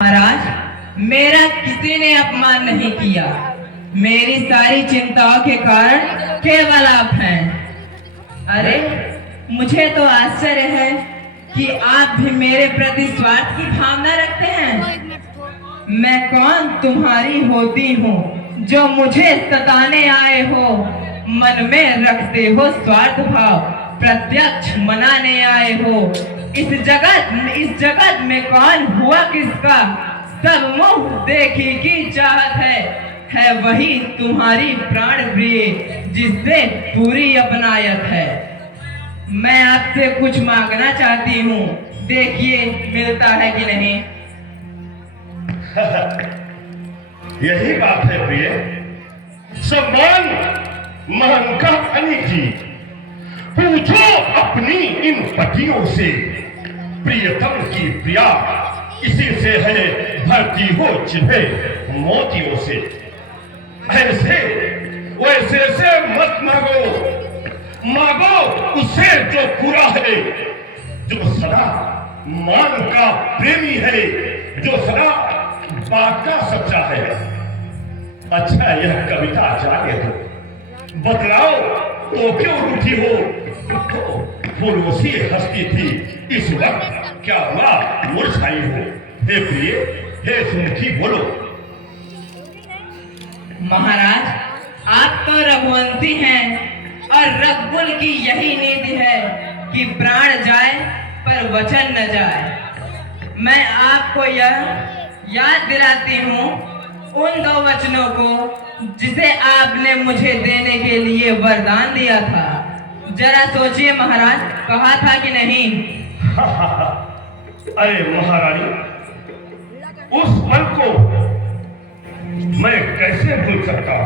महाराज, मेरा किसी ने अपमान नहीं किया। मेरी सारी चिंताओं के कारण केवल आप हैं। अरे, मुझे तो आश्चर्य है कि आप भी मेरे प्रति स्वार्थ की भावना रखते हैं। मैं कौन तुम्हारी होती हूँ जो मुझे सताने आए हो? मन में रखते हो स्वार्थ भाव, प्रत्यक्ष मनाने आए हो। इस जगत में कौन हुआ किसका? सब मुंह देखी की चाहत है वही तुम्हारी प्राण प्रिय जिससे पूरी अपनायत है। मैं आपसे कुछ मांगना चाहती हूँ, देखिए मिलता है कि नहीं। यही बात है प्रिय, सम्मान मान का धनी जी। पूछो अपनी इन पतियों से, प्रियतम की प्रिया इसी से है भरती हो जिन्हें मोतियों से। ऐसे वैसे से मत मांगो उसे जो पूरा है, जो सदा मान का प्रेमी है, जो सदा बात का सच्चा है। अच्छा, यह कविता जाने दो, बतलाओ तो क्यों रूठी हो? फूलों सी हंसती थी, इस वक्त क्या हुआ मुरझाई हो? हे प्रिय, हे सुमुखी, बोलो। महाराज, आप तो रघुवंशी हैं और रघुकुल की यही नीति है कि प्राण जाए पर वचन न जाए। मैं आपको यह याद दिलाती हूँ उन दो वचनों को जिसे आपने मुझे देने के लिए वरदान दिया था। जरा सोचिए महाराज, कहा था कि नहीं? अरे महारानी, उस पल को मैं कैसे भूल सकता?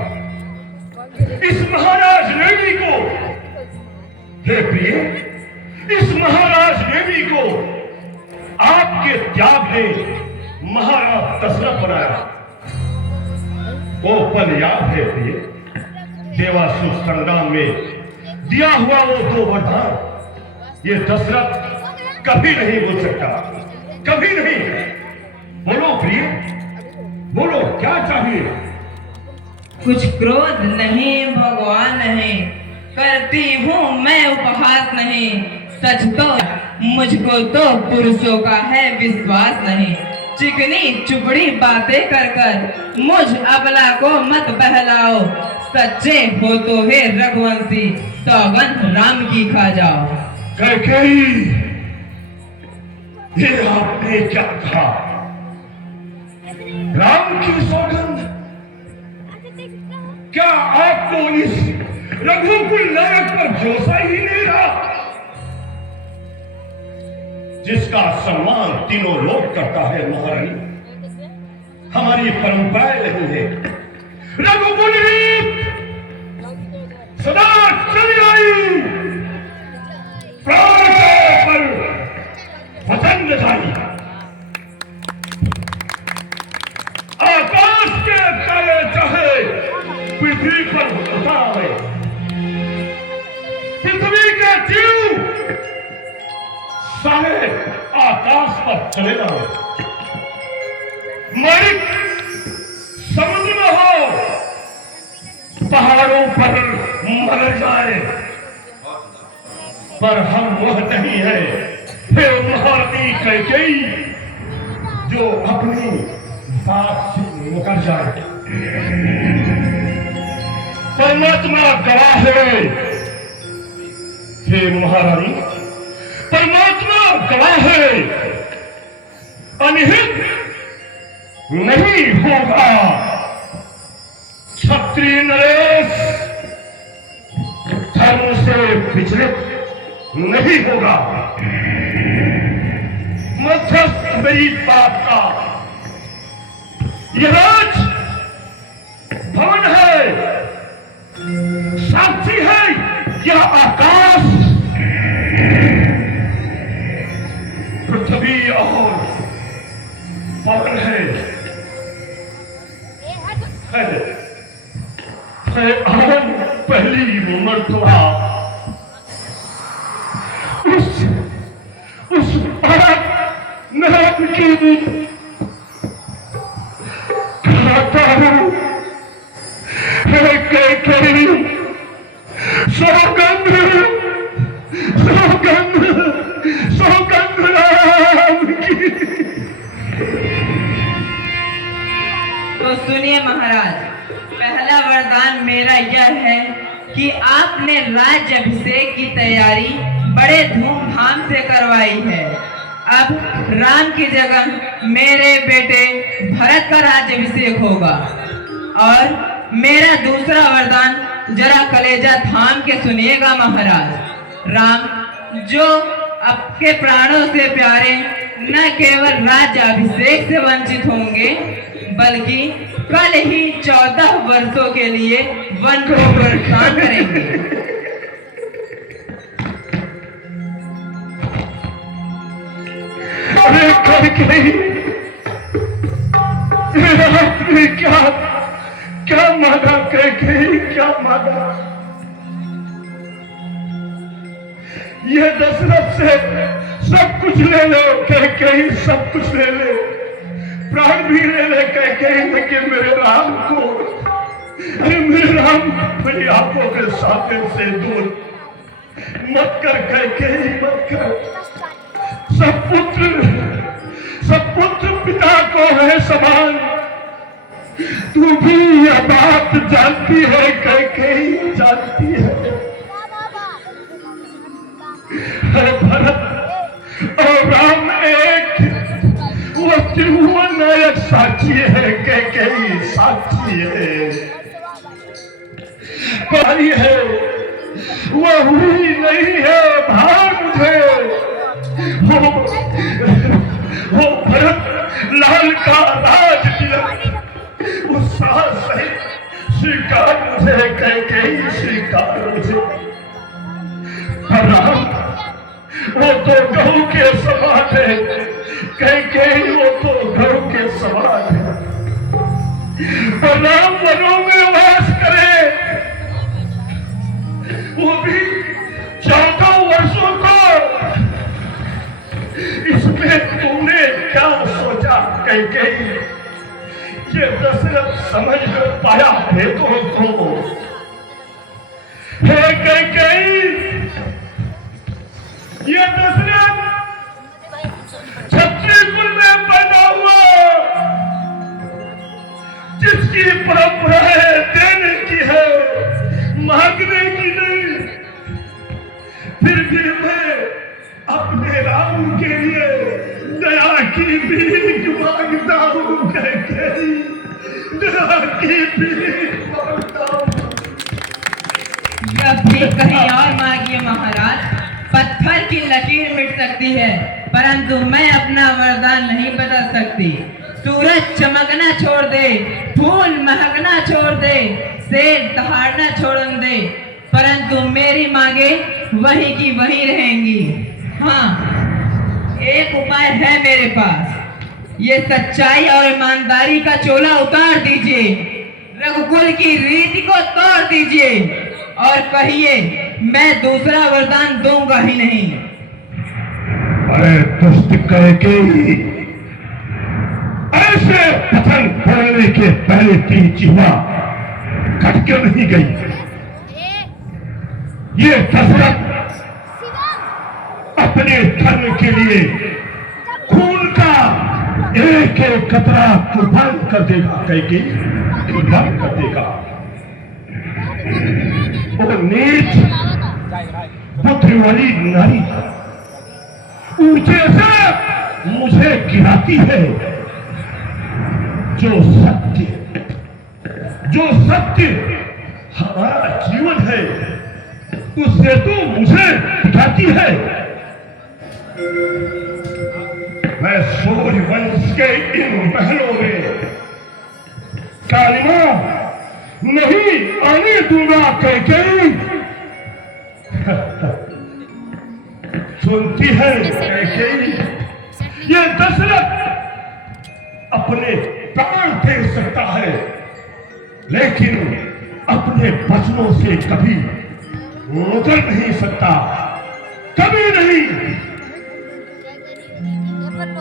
इस महाराज नेमी को, हे प्रिय, इस महाराज नेमी को आपके त्याग ने महाराज दशरथ बनाया। वो पल याद है प्रिय, देवासुर संग्राम में दिया हुआ वो दो वरदान, ये दशरथ कभी नहीं भूल सकता, कभी नहीं। बोलो प्रिय, बोलो क्या चाहिए? कुछ क्रोध नहीं भगवान नहीं, करती हूँ मैं उपहास नहीं। सच तो मुझको तो पुरुषों का है विश्वास नहीं। चिकनी चुपड़ी बातें कर कर मुझ अबला को मत बहलाओ। सच्चे हो तो हे रघुवंशी, सौगंध राम की खा जाओ। कैकेयी, ये आपने क्या कहा? राम की सौगंध? क्या आपको इस रघुकुल नायक पर भरोसा ही नहीं रहा, जिसका सम्मान तीनों लोग करता है? महारानी, हमारी परंपराएं नहीं है। रघुकुल रीत सदा चली आई, प्राण पर वचन न जाई। आकाश के तारे चाहे पृथ्वी पर उतारे, पृथ्वी के जीव सारे आकाश पर चले जाए। मणिक समुद्र में हो, पहाड़ों पर मर जाए, पर हम वह नहीं है हे महारानी कैकेयी जो अपनी बात से मुकर जाए। परमात्मा गवाह है हे महारानी, परमात्मा गवाह है, अनिहित नहीं होगा। क्षत्रिय नरेश धर्म से विचलित नहीं होगा। मध्यस्थ मेरी बात का यह राज भवन है, साक्षी है यह आकाश, पृथ्वी और पवन है। पहली मर्तबा उस नरक की सुनिए महाराज, पहला वरदान मेरा यह है कि आपने राज्याभिषेक की तैयारी बड़े धूमधाम से करवाई है। अब राम की जगह मेरे बेटे भरत का राज्याभिषेक होगा। और मेरा दूसरा वरदान जरा कलेजा थाम के सुनिएगा महाराज। राम जो आपके प्राणों से प्यारे न केवल राज्याभिषेक से वंचित होंगे, बल्कि कल ही 14 वर्षों के लिए वन को प्रस्थान करेंगे। अरे कैकेयी, क्या मांगा कैकेयी, क्या मांगा? ये दशरथ से सब कुछ ले लो कैकेयी, सब कुछ ले ले, प्राण भी ले ले कैकेयी, लेकिन मेरे राम को, अरे मेरे राम अपनी आंखों के सामने से दूर मत कर कैकेयी, मत कर। सब पुत्र पिता को है समान। तू भी यह बात जानती है कैकेयी, जानती है। भरत और राम एक, वो त्रिभुवन नायक साक्षी है कैकेयी, साक्षी है, भारी है, वो हुई नहीं है भार मुझे। वो भरत लाल का राज तिलक उत्साह सहित स्वीकार मुझे कैकेयी, स्वीकार मुझे। राम वो तो गऊ के समान है कैकेयी, वो तो गऊ के समान है। राम वनों में वास करे, वो भी 14 वर्षों को। इसमें तुमने क्या सोचा कैकेयी? ये दशरथ समझ कर पाया भेदों को। हे कैकेयी, ये दशरथ क्षत्रिय कुल में पैदा हुआ, जिसकी परंपरा है देने की है, मांगने की नहीं। फिर भी मैं अपने राम के लिए दया की भीख मांगता हूँ कैकेयी, दया की भीख मांगता हूँ। जब भी कहीं और मांगिए महाराज, पत्थर की लकीर मिट सकती है, परंतु मैं अपना वरदान नहीं बदल सकती। सूरज चमकना छोड़ दे, फूल महकना छोड़ दे, शेर दहाड़ना छोड़ दे, परंतु मेरी मांगे वही की वही रहेंगी। हाँ, एक उपाय है मेरे पास। ये सच्चाई और ईमानदारी का चोला उतार दीजिए, रघुकुल की रीति को तोड़ दीजिए और कहिए मैं दूसरा वरदान दूंगा ही नहीं। अरे दुष्ट कैकेयी, ऐसे पतंग पड़ने के पहले 3 चिह्वा कट क्यों नहीं गई? ये दशरथ अपने धर्म के लिए खून का एक एक कतरा कुर्बान कर देगा कैकेयी, कुर्बान कर देगा। वो नीच पुत्र वाली नारी ऊंचे से मुझे गिराती है। जो सत्य हमारा जीवन है, उससे तो मुझे दिखाती है। मैं सूर्य वंश के इन महलों में कालिमा नहीं आने दूंगा कैकेयी। सुनती है कैकेयी, ये दशरथ अपने प्राण दे सकता है, लेकिन अपने वचनों से कभी मुकर नहीं सकता, कभी नहीं।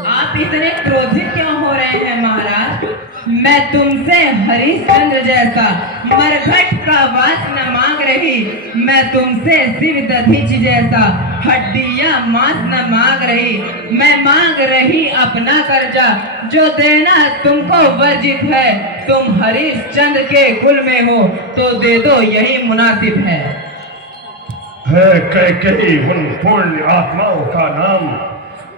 आप इतने क्रोधित क्यों हो रहे हैं महाराज? मैं तुमसे हरिश्चंद्र जैसा मरघट का वास न मांग रही, मैं तुमसे शिव दधीचि जैसा हड्डियां मांस न मांग रही, मैं मांग रही अपना कर्जा, जो देना तुमको वर्जित है। तुम हरिश्चंद्र के कुल में हो तो दे दो, यही मुनासिब है। कैकेयी उन पूर्ण आत्माओं का नाम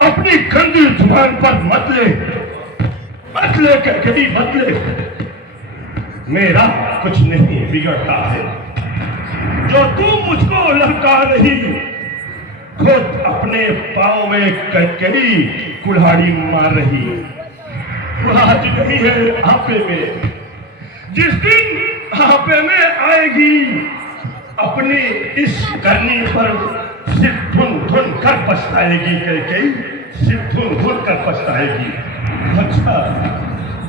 अपनी गंदी जुबान पर मत ले कैकेयी, मत ले। मेरा कुछ नहीं बिगड़ता है, जो तू मुझको लहका रही, खुद अपने पांव में कैकेयी कुल्हाड़ी मार रही। आज नहीं है आपे में, जिस दिन आपे में आएगी, अपनी इस करनी पर सिर धुन धुन कर पछताएगी कैकेयी, सिर धुन धुन कर पछताएगी। अच्छा,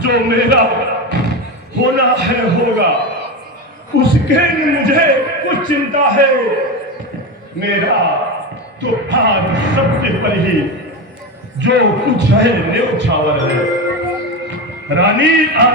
जो मेरा होना है होगा, उसके मुझे कुछ चिंता है। मेरा तो आज सबसे पहले जो कुछ है न्योछावर है। रानी आप